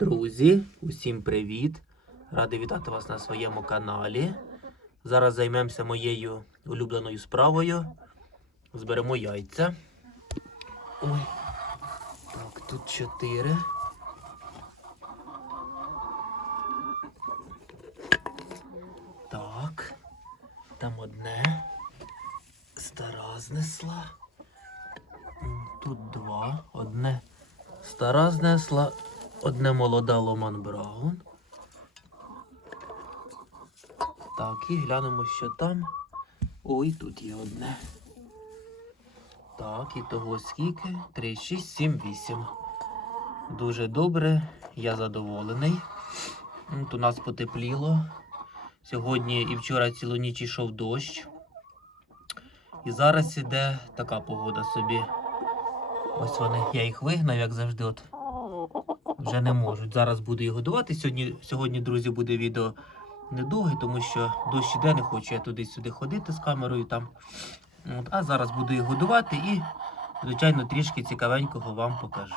Друзі, усім привіт! Радий вітати вас на своєму каналі. Зараз займемося моєю улюбленою справою. Зберемо яйця. Ой. Так, тут чотири. Так. Там одне. Стара знесла. Тут два. Одне стара знесла. Одне молода Ломан Браун. Так, і глянемо, що там. Ой, тут є одне. Так, і того скільки? 3, 6, 7, 8. Дуже добре, я задоволений. От у нас потепліло. Сьогодні і вчора цілу ніч йшов дощ. І зараз іде така погода собі. Ось вони. Я їх вигнав, як завжди. От вже не можуть. Зараз буду їх годувати. Сьогодні, сьогодні, друзі, буде відео недовге, тому що дощ іде, не хочу я туди-сюди ходити з камерою там. От, а зараз буду їх годувати і, звичайно, трішки цікавенького вам покажу.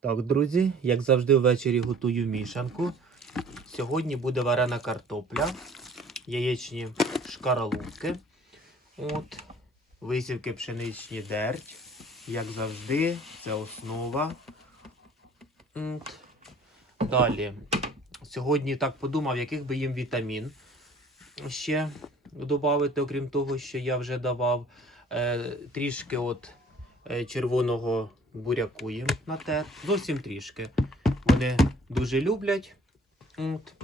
Так, друзі, як завжди, ввечері готую мішанку. Сьогодні буде варена картопля, яєчні шкаралупки, от, висівки пшеничні дерть. Як завжди, це основа. Далі. Сьогодні так подумав, яких би їм вітамін ще додати, окрім того, що я вже давав. Е, трішки от е, червоного буряку їм натер. Зовсім трішки. Вони дуже люблять. От.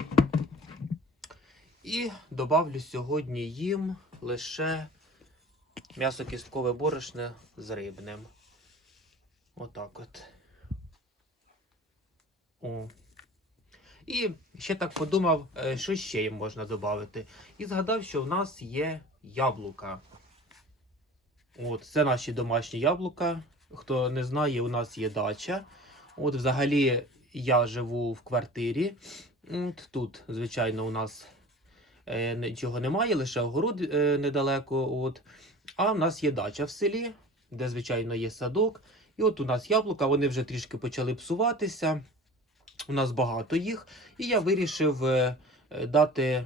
І добавлю сьогодні їм лише м'ясо кісткове борошне з рибним. Отак от. О. І ще так подумав, е, що ще їм можна додати. І згадав, що в нас є яблука. От, це наші домашні яблука. Хто не знає, у нас є дача. От, взагалі, я живу в квартирі. От, тут, звичайно, у нас е, нічого немає, лише огород е, недалеко. От. А в нас є дача в селі, де, звичайно, є садок. І от у нас яблука, вони вже трішки почали псуватися. У нас багато їх. І я вирішив е, е, дати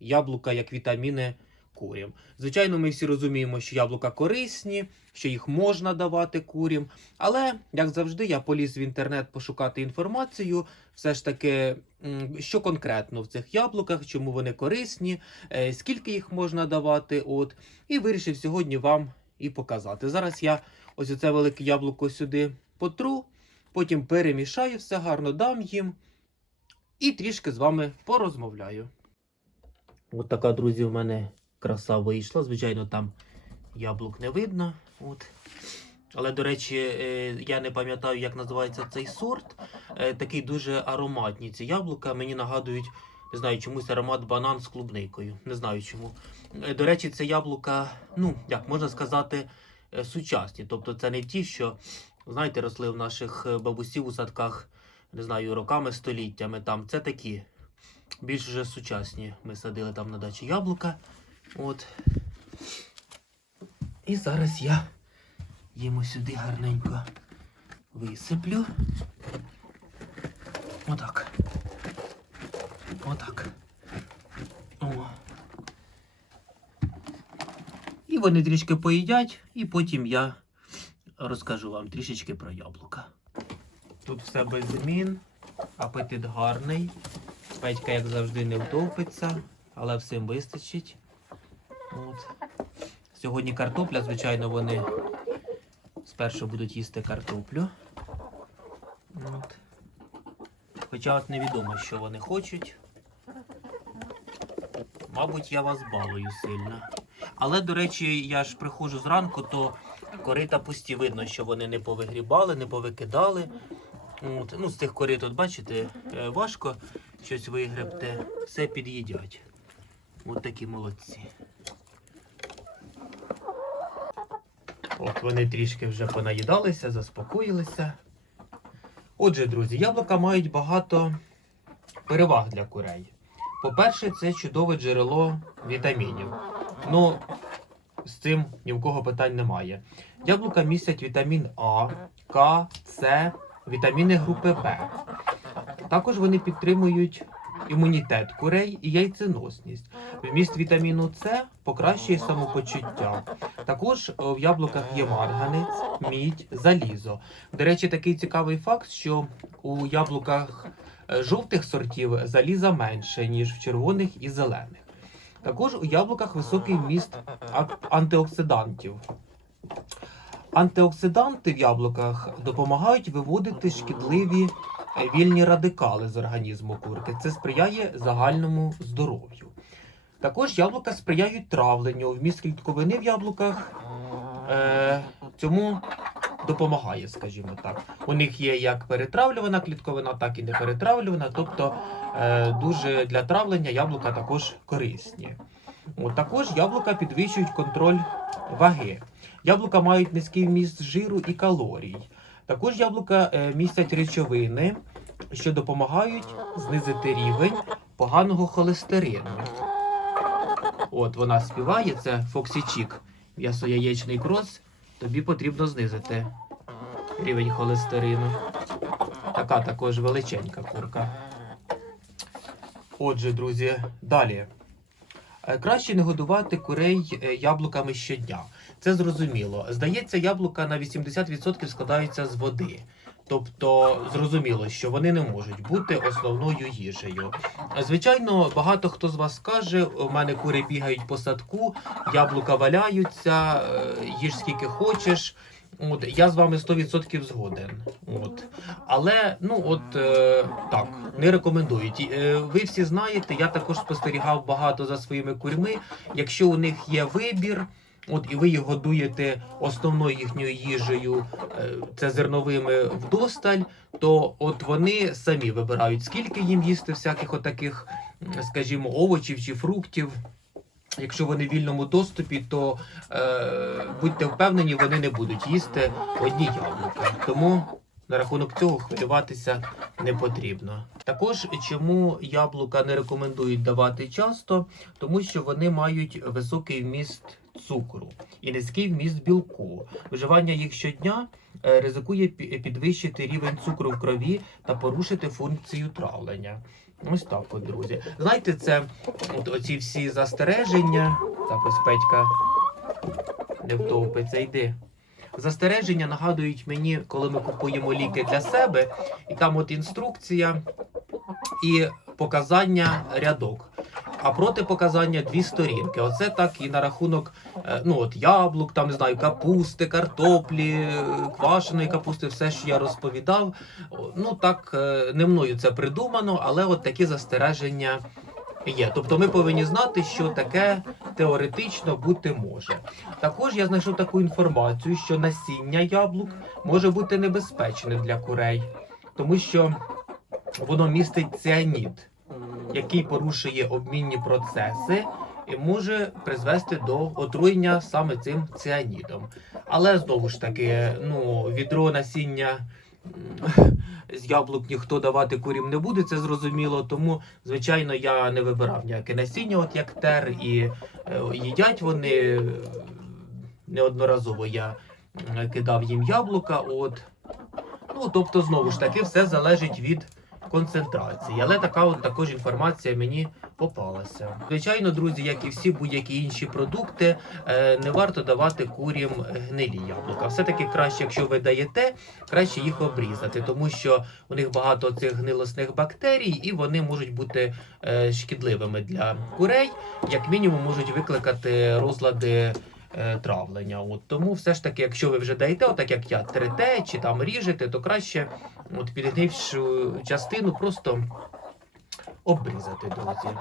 яблука як вітаміни курям. Звичайно, ми всі розуміємо, що яблука корисні, що їх можна давати курям. Але, як завжди, я поліз в інтернет пошукати інформацію, все ж таки, що конкретно в цих яблуках, чому вони корисні, е, скільки їх можна давати. От, і вирішив сьогодні вам і показати. Зараз я ось оце велике яблуко сюди потру. Потім перемішаю все гарно, дам їм і трішки з вами порозмовляю. От така, друзі, в мене краса вийшла. Звичайно, там яблук не видно. От. Але, до речі, е, я не пам'ятаю, як називається цей сорт. Е, Такий дуже ароматні ці яблука. Мені нагадують, не знаю, чомусь аромат банан з клубникою. Не знаю чому. Е, До речі, це яблука, ну, як можна сказати, сучасні. Тобто це не ті, що знаєте, росли в наших е, бабусів у садках, не знаю, роками, століттями. Там це такі більш вже сучасні. Ми садили там на дачі яблука. От. І зараз я їм сюди гарненько висиплю. Отак. Отак. О. І вони трішки поїдять, і потім я розкажу вам трішечки про яблука. Тут все без змін, апетит гарний. Петька, як завжди, не втовпиться, але всім вистачить. От. Сьогодні картопля, звичайно, вони спершу будуть їсти картоплю. От. Хоча от невідомо, що вони хочуть. Мабуть, я вас балую сильно. Але, до речі, я ж приходжу зранку, то корита пусті видно, що вони не повигрібали, не повикидали. От, ну, з цих корит, от бачите, е, важко щось вигребти. Все під'їдять. От такі молодці. От вони трішки вже понаїдалися, заспокоїлися. Отже, друзі, яблука мають багато переваг для курей. По-перше, це чудове джерело вітамінів. Ну, з цим ні в кого питань немає. Яблука містять вітамін А, К, С, вітаміни групи Б. Також вони підтримують імунітет курей і яйценосність. Вміст вітаміну С покращує самопочуття. Також е, в яблуках є марганець, мідь, залізо. До речі, такий цікавий факт, що у яблуках е, жовтих сортів заліза менше, ніж в червоних і зелених. Також у яблуках високий вміст антиоксидантів. Антиоксиданти в яблуках допомагають виводити шкідливі вільні радикали з організму курки. Це сприяє загальному здоров'ю. Також яблука сприяють травленню. Вміст клітковини в яблуках е, цьому допомагає, скажімо так. У них є як перетравлювана клітковина, так і неперетравлювана. Тобто е, дуже для травлення яблука також корисні. От, також яблука підвищують контроль ваги. Яблука мають низький вміст жиру і калорій. Також яблука е, містять речовини, що допомагають знизити рівень поганого холестерину. От вона співає, це Фоксі Чік, м'ясо-яєчний крос. Тобі потрібно знизити рівень холестерину. Така також величенька курка. Отже, друзі, далі. Е, Краще не годувати курей е, яблуками щодня. Це зрозуміло. Здається, яблука на 80% складаються з води. Тобто зрозуміло, що вони не можуть бути основною їжею. Звичайно, багато хто з вас скаже, у мене кури бігають по садку, яблука валяються, е, їж скільки хочеш. От я з вами 100% згоден. От. Але ну от е, так, не рекомендують. Е, ви всі знаєте, я також спостерігав багато за своїми курьми. Якщо у них є вибір, от і ви їх годуєте основною їхньою їжею, е, це зерновими вдосталь, то от вони самі вибирають, скільки їм їсти всяких отаких, скажімо, овочів чи фруктів. Якщо вони в вільному доступі, то е, будьте впевнені, вони не будуть їсти одні яблука. Тому на рахунок цього хвилюватися не потрібно. Також чому яблука не рекомендують давати часто, тому що вони мають високий вміст цукру і низький вміст білку. Вживання їх щодня е, ризикує підвищити рівень цукру в крові та порушити функцію травлення. Ось так, от, друзі. Знаєте, це от оці всі застереження. Так, ось Петька не втовпиться, йди. Застереження нагадують мені, коли ми купуємо ліки для себе, і там от інструкція і показання рядок. А протипоказання дві сторінки. Оце так і на рахунок е, ну от яблук, там не знаю, капусти, картоплі, е, квашеної капусти, все, що я розповідав. Ну так е, не мною це придумано, але от такі застереження є. Тобто ми повинні знати, що таке теоретично бути може. Також я знайшов таку інформацію, що насіння яблук може бути небезпечним для курей, тому що воно містить ціанід, який порушує обмінні процеси і може призвести до отруєння саме цим ціанідом. Але знову ж таки, ну, відро насіння. З яблук ніхто давати курям не буде, це зрозуміло. Тому, звичайно, я не вибирав ніяке насіння, от як тер, і е, їдять вони неодноразово я кидав їм яблука. От. Ну, тобто, знову ж таки, все залежить від концентрації. Але така от також інформація мені попалася. Звичайно, друзі, як і всі будь-які інші продукти, е, не варто давати курям гнилі яблука. Все-таки краще, якщо ви даєте, краще їх обрізати, тому що у них багато цих гнилосних бактерій, і вони можуть бути е, шкідливими для курей, як мінімум можуть викликати розлади. Е, Травлення, от тому все ж таки, якщо ви вже даєте, отак як я трете чи там ріжете, то краще от підгнившу частину просто обрізати, друзі.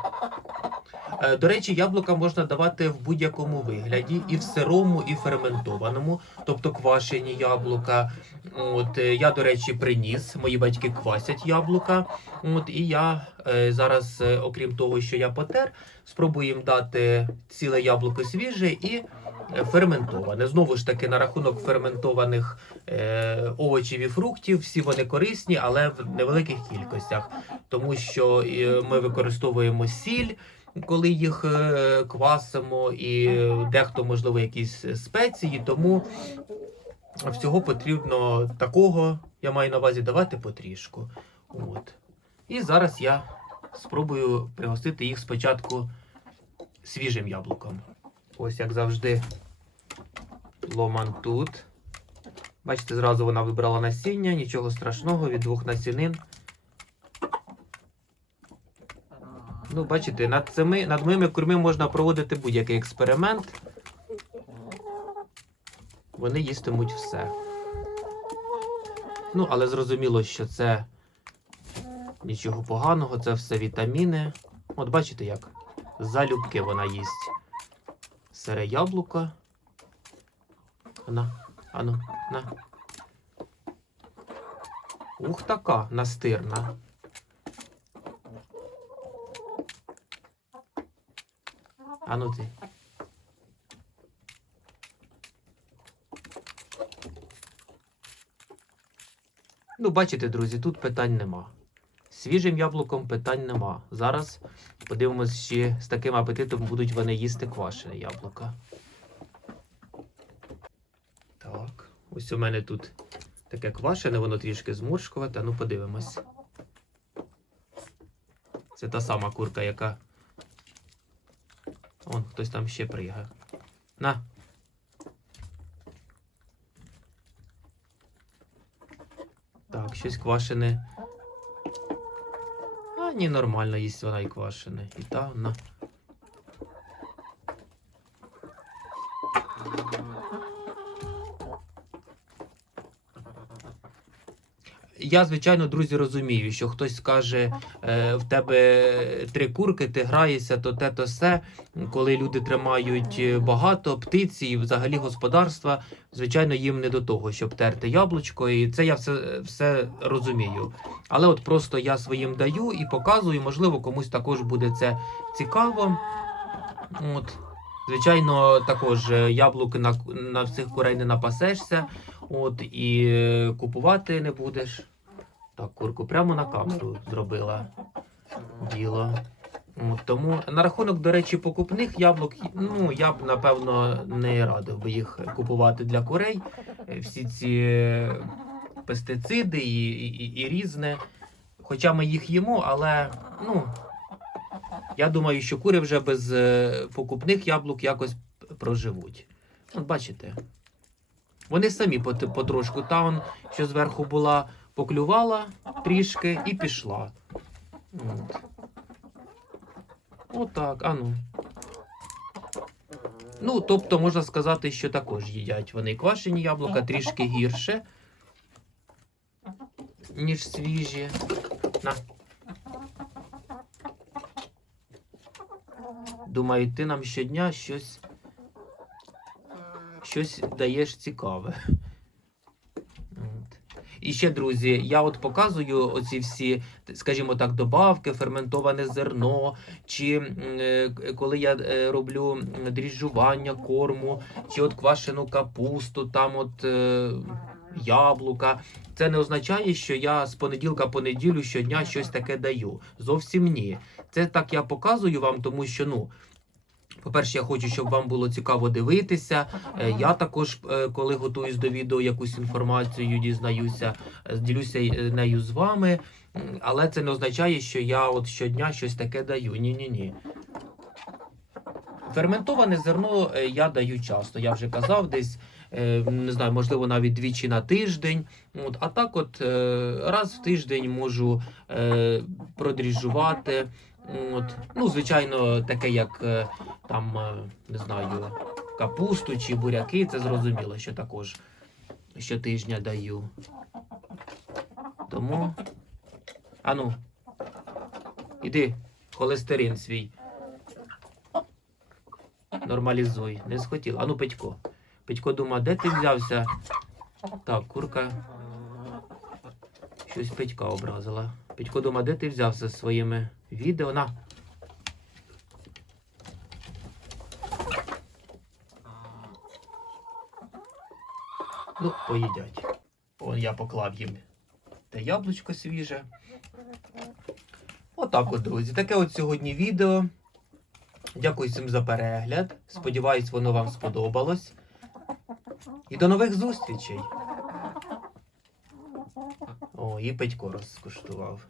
Е, До речі, яблука можна давати в будь-якому вигляді, і в сирому, і ферментованому, тобто квашені яблука. От е, я, до речі, приніс. Мої батьки квасять яблука. От і я зараз, е, окрім того, що я потер, спробую їм дати ціле яблуко свіже і е, ферментоване. Знову ж таки, на рахунок ферментованих е, овочів і фруктів, всі вони корисні, але в невеликих кількостях, тому що е, ми використовуємо сіль коли їх е, квасимо, і е, дехто, можливо, якісь спеції, тому всього потрібно такого, я маю на увазі давати потрішку. От. І зараз я спробую пригостити їх спочатку свіжим яблуком. Ось як завжди, ломан тут. Бачите, зразу вона вибрала насіння, нічого страшного від двох насінин. Ну, бачите, над цими, над моїми курми можна проводити будь-який експеримент. Вони їстимуть все. Ну, але зрозуміло, що це нічого поганого, це все вітаміни. От бачите, як залюбки вона їсть. Сере яблуко. На, ану, на. Ух, така настирна. Ану ти. Ну, бачите, друзі, тут питань нема. Свіжим яблуком питань нема. Зараз подивимось, чи з таким апетитом будуть вони їсти квашене яблука. Так, ось у мене тут таке квашене, воно трішки зморшкувате. Ну, подивимось. Це та сама курка, яка. Он хтось там ще пригає. На. Так, щось квашене. Ні, нормально їсть вона і квашене. І та на. Я, звичайно, друзі, розумію, що хтось скаже, е, в тебе три курки, ти граєшся, то те, то все. Коли люди тримають е, багато птиці і взагалі господарства, звичайно, їм не до того, щоб терти яблучко, і це я все, все розумію. Але от просто я своїм даю і показую, можливо, комусь також буде це цікаво. От. Звичайно, також е, яблуки на, на всіх курей не напасешся, от, і купувати не будеш. Так, курку прямо на камеру зробила діло. Тому на рахунок, до речі, покупних яблук, ну я б напевно не радив би їх купувати для курей. Е, Всі ці пестициди і, і, і різне. Хоча ми їх їмо, але ну, я думаю, що кури вже без е, покупних яблук якось проживуть. От бачите. Вони самі потрошку. Та он, що зверху була, поклювала трішки і пішла. От. Отак, а ну. Ну, тобто, можна сказати, що також їдять вони квашені яблука трішки гірше, ніж свіжі. На. Думаю, ти нам щодня щось, щось даєш цікаве. І ще, друзі, я от показую оці всі, скажімо так, добавки, ферментоване зерно, чи е, коли я е, роблю дріжджування корму, чи от квашену капусту, там от е, яблука. Це не означає, що я з понеділка по неділю щодня щось таке даю. Зовсім ні. Це так я показую вам, тому що ну. По-перше, я хочу, щоб вам було цікаво дивитися. Е, Я також, е, коли готуюсь до відео, якусь інформацію дізнаюся, е, ділюся нею з вами. Але це не означає, що я от щодня щось таке даю. Ні, ні. Ферментоване зерно я даю часто. Я вже казав, десь не знаю, можливо, навіть двічі на тиждень. От, а так, от раз в тиждень можу продріжувати. От, ну, звичайно, таке, як е, там, е, не знаю, капусту чи буряки, це зрозуміло, що також щотижня даю. Тому. Ану, іди, холестерин свій. Нормалізуй. Не схотів. Ану, Петько. Петько дума, де ти взявся? Так, курка. Щось Петька образила. Петько дума, де ти взявся зі своїми відео? На. Ну, поїдять. Вон я поклав їм те яблучко свіже. Отак от, друзі. Таке от сьогодні відео. Дякую всім за перегляд. Сподіваюсь, воно вам сподобалось. І до нових зустрічей. І Петько розкуштував.